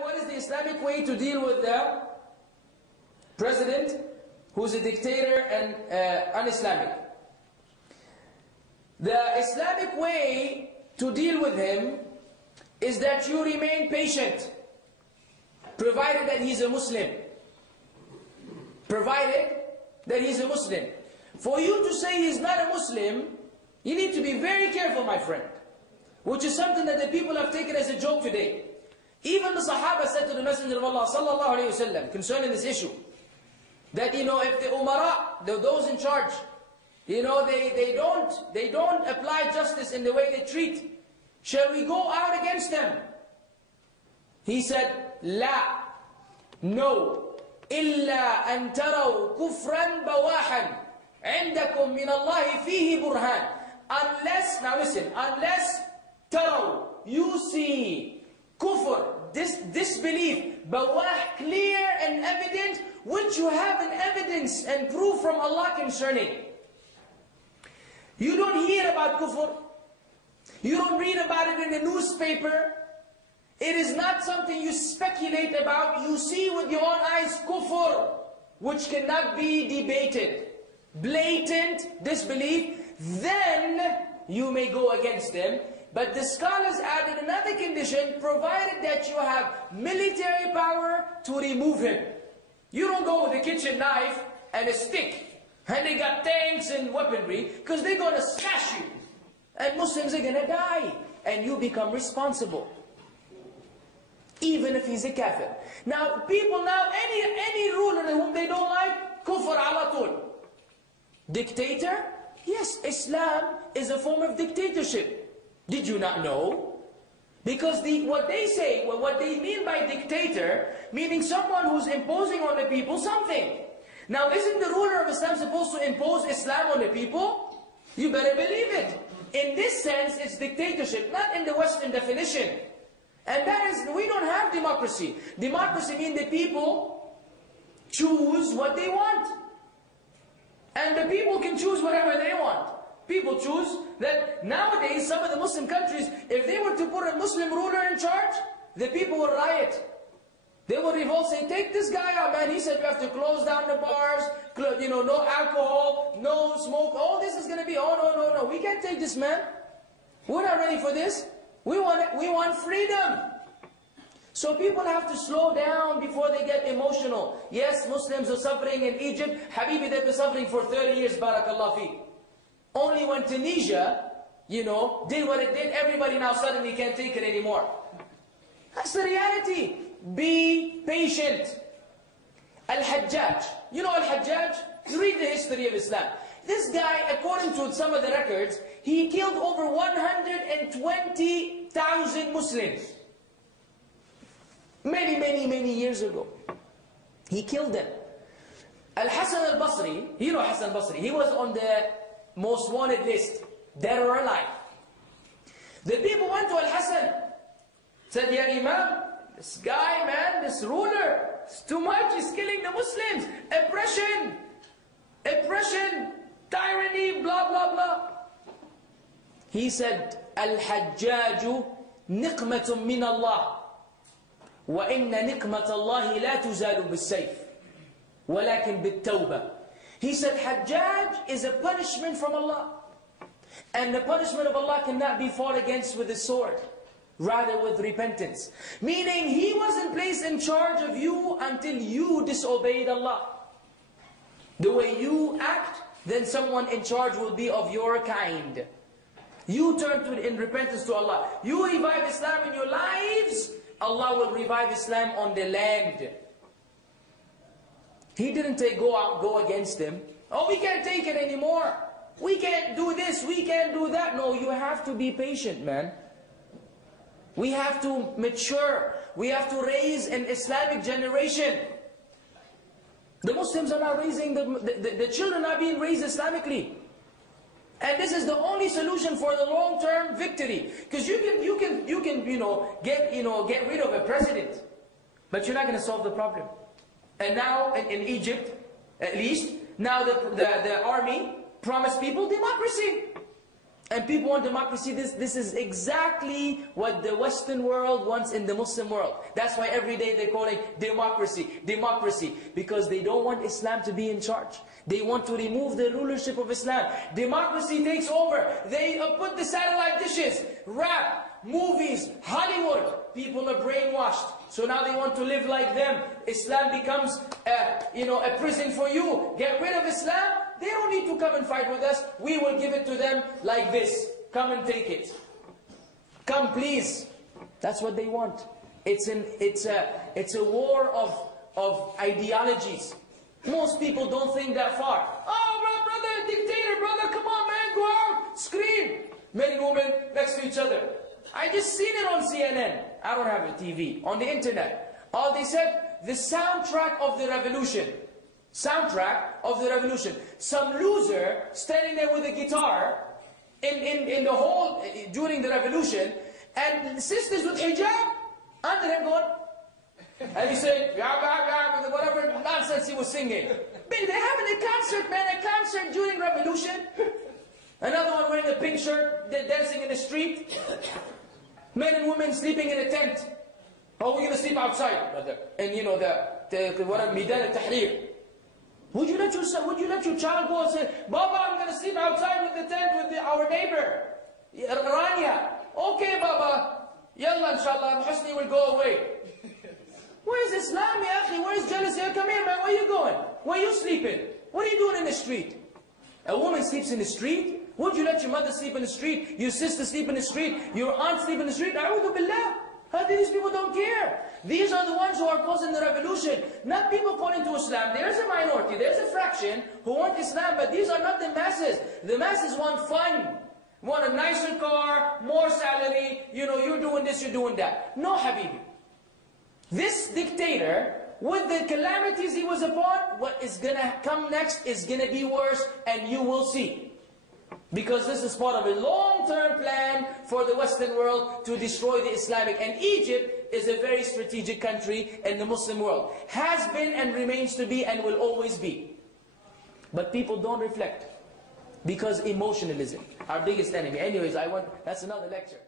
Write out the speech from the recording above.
What is the Islamic way to deal with the president who's a dictator and un-Islamic? The Islamic way to deal with him is that you remain patient, provided that he's a Muslim. Provided that he's a Muslim. For you to say he's not a Muslim, you need to be very careful, my friend. Which is something that the people have taken as a joke today. Even the Sahaba said to the Messenger of Allah sallallahu alayhi wa sallam concerning this issue, that if the umara, those in charge, they don't apply justice in the way they treat, shall we go out against them? He said, La, no, إلا أن تروا كفرا بواحا عندكم من الله فيه برهان. Unless, now listen, unless تروا, you see kufr, disbelief, bawah, clear and evident, which you have an evidence and proof from Allah concerning. You don't hear about kufr. You don't read about it in the newspaper. It is not something you speculate about. You see with your own eyes kufr, which cannot be debated. Blatant disbelief. Then you may go against them. But the scholars added another condition, provided that you have military power to remove him. You don't go with a kitchen knife and a stick, and they got tanks and weaponry, because they're going to smash you. And Muslims are going to die. And you become responsible. Even if he's a kafir. Now, people now, any ruler whom they don't like, kufr ala tul. Dictator? Yes, Islam is a form of dictatorship. Did you not know? Because what they say, what they mean by dictator, meaning someone who's imposing on the people something. Now, isn't the ruler of Islam supposed to impose Islam on the people? You better believe it. In this sense, it's dictatorship, not in the Western definition. And that is, we don't have democracy. Democracy means the people choose what they want. And the people can choose whatever they want. People choose that nowadays, some of the Muslim countries, if they were to put a Muslim ruler in charge, the people would riot. They would revolt, say, take this guy out, man. He said you have to close down the bars, no alcohol, no smoke. All this is going to be, no. We can't take this, man. We're not ready for this. We want freedom. So people have to slow down before they get emotional. Yes, Muslims are suffering in Egypt. Habibi, they've been suffering for 30 years, barakallah fi. Only when Tunisia, did what it did, everybody now suddenly can't take it anymore. That's the reality. Be patient. Al-Hajjaj. You know Al-Hajjaj? You read the history of Islam. This guy, according to some of the records, he killed over 120,000 Muslims. Many years ago. He killed them. Al-Hasan al-Basri, you know Hasan al-Basri, he was on the most wanted list, dead or alive. The people went to Al-Hasan, said, Ya Imam, this guy, man, this ruler, it's too much, he's killing the Muslims. Oppression, tyranny, blah, blah, blah. He said, Al-Hajjaju niqmatun min Allah. Wa inna niqmat Allahi la tuzalu bis-sayf. Walakin bit-tawbah. He said, Hajjaj is a punishment from Allah. And the punishment of Allah cannot be fought against with the sword. Rather with repentance. Meaning, he wasn't placed in charge of you until you disobeyed Allah. The way you act, then someone in charge will be of your kind. You turn in repentance to Allah. You revive Islam in your lives, Allah will revive Islam on the land. He didn't go against them. Oh, we can't take it anymore. We can't do this, we can't do that. No, you have to be patient, man. We have to mature. We have to raise an Islamic generation. The Muslims are not raising, the children are being raised Islamically. And this is the only solution for the long-term victory. Because you can get rid of a president, but you're not going to solve the problem. And now in Egypt, at least, now the army promised people democracy. And people want democracy. This is exactly what the Western world wants in the Muslim world. That's why every day they're calling democracy, democracy. Because they don't want Islam to be in charge. They want to remove the rulership of Islam. Democracy takes over. They put the satellite dishes, rap, movies, Hollywood. People are brainwashed. So now they want to live like them. Islam becomes a prison for you. Get rid of Islam. They don't need to come and fight with us. We will give it to them like this. Come and take it. Come please. That's what they want. It's a war of ideologies. Most people don't think that far. Oh, brother, dictator, brother, come on, man, go out, scream. Men and women next to each other. I just seen it on CNN. I don't have a TV. On the internet. All they said, the soundtrack of the revolution. Soundtrack of the revolution. Some loser standing there with a guitar in the hall during the revolution, and sisters with hijab under him going, and he said, whatever nonsense he was singing. They're having a concert, man, a concert during revolution. Another one wearing a pink shirt, they're dancing in the street. Men and women sleeping in a tent. Oh, we're going to sleep outside, brother. And you know, Midan al-Tahrir. Would you let your child go and say, Baba, I'm going to sleep outside with the tent with our neighbor, Rania. Okay, Baba. Yalla, inshallah, Husni will go away. Where's Islam, ya akhi? Where's jealousy? Come here, man. Where are you going? Where are you sleeping? What are you doing in the street? A woman sleeps in the street? Would you let your mother sleep in the street? Your sister sleep in the street? Your aunt sleep in the street? A'udhu billah. These people don't care. These are the ones who are causing the revolution. Not people calling to Islam. There's a minority, there's a fraction who want Islam, but these are not the masses. The masses want fun. Want a nicer car, more salary, you're doing this, you're doing that. No, Habibi. This dictator, with the calamities he was upon, what is going to come next is going to be worse, and you will see. Because this is part of a long-term plan for the Western world to destroy the Islamic. And Egypt is a very strategic country in the Muslim world. Has been and remains to be and will always be. But people don't reflect. Because emotionalism, our biggest enemy. Anyways, that's another lecture.